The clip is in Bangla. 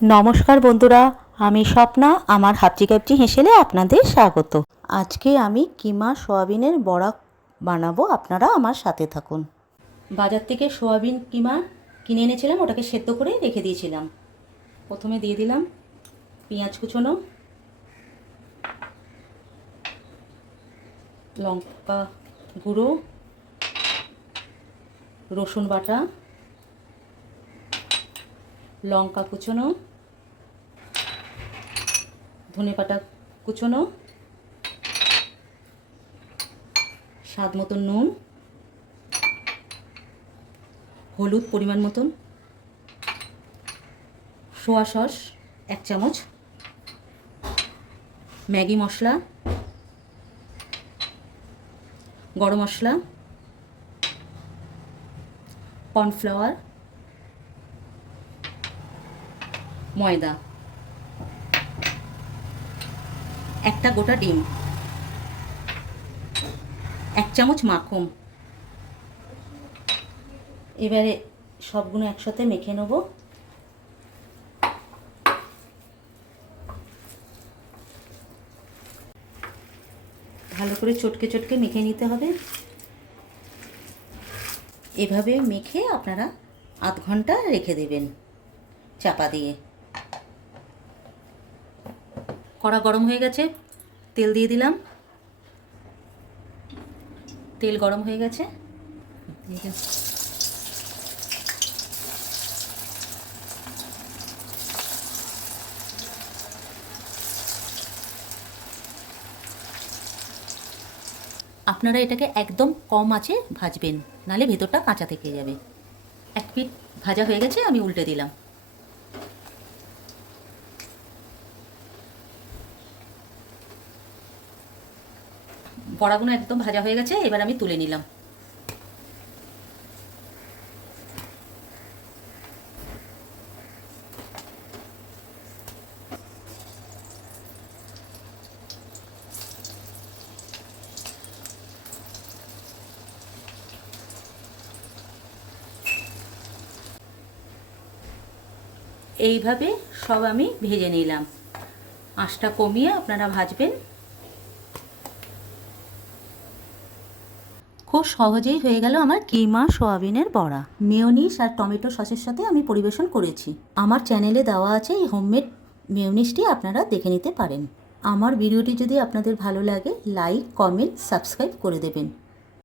নমস্কার বন্ধুরা, আমি স্বপ্না। আমার হাপচি ক্যাপচি হেসেলে আপনাদের স্বাগত। আজকে আমি কিমা সয়াবিনের বড়া বানাবো, আপনারা আমার সাথে থাকুন। বাজার থেকে সয়াবিন কিমা কিনে এনেছিলাম, ওটাকে সেদ্ধ করে রেখে দিয়েছিলাম। প্রথমে দিয়ে দিলাম পেঁয়াজ কুচোনো, লঙ্কা গুঁড়ো, রসুন বাটা, লঙ্কা কুচোনো, ধনেপাতা কুচোনো, স্বাদ মতন নুন, হলুদ পরিমাণ মতন, সোয়া সস 1 চামচ, ম্যাগি মশলা, গরম মশলা, কর্নফ্লাওয়ার, ময়দা, একটা গোটা ডিম, 1 চামচ মাখন। এবারে সবগুলো একসাথে মেখে নেব। ভালো করে চটকে চটকে মেখে নিতে হবে। এভাবে মেখে আপনারা আধ ঘন্টা রেখে দেবেন চাপা দিয়ে। কড়া গরম হয়ে গেছে, তেল দিয়ে দিলাম। তেল গরম হয়ে গেছে, আপনারা এটাকে একদম কম আঁচে ভাজবেন, নালে ভেতরটা কাঁচা থেকে যাবে। 1 পিঠ ভাজা হয়ে গেছে, আমি উল্টে দিলাম। বড়াগুলো একদম ভাজা হয়ে গেছে, এবার আমি তুলে নিলাম। এইভাবে সব আমি ভেজে নিলাম। আঁচটা কমিয়ে আপনারা ভাজবেন। খুব সহজেই হয়ে গেল আমার কিমা সয়াবিনের বড়া। মেয়োনিজ আর টমেটো সসের সাথে আমি পরিবেশন করেছি। আমার চ্যানেলে দেওয়া আছে এই হোমমেড মেয়োনিজটি, আপনারা দেখে নিতে পারেন। আমার ভিডিওটি যদি আপনাদের ভালো লাগে, লাইক, কমেন্ট, সাবস্ক্রাইব করে দেবেন।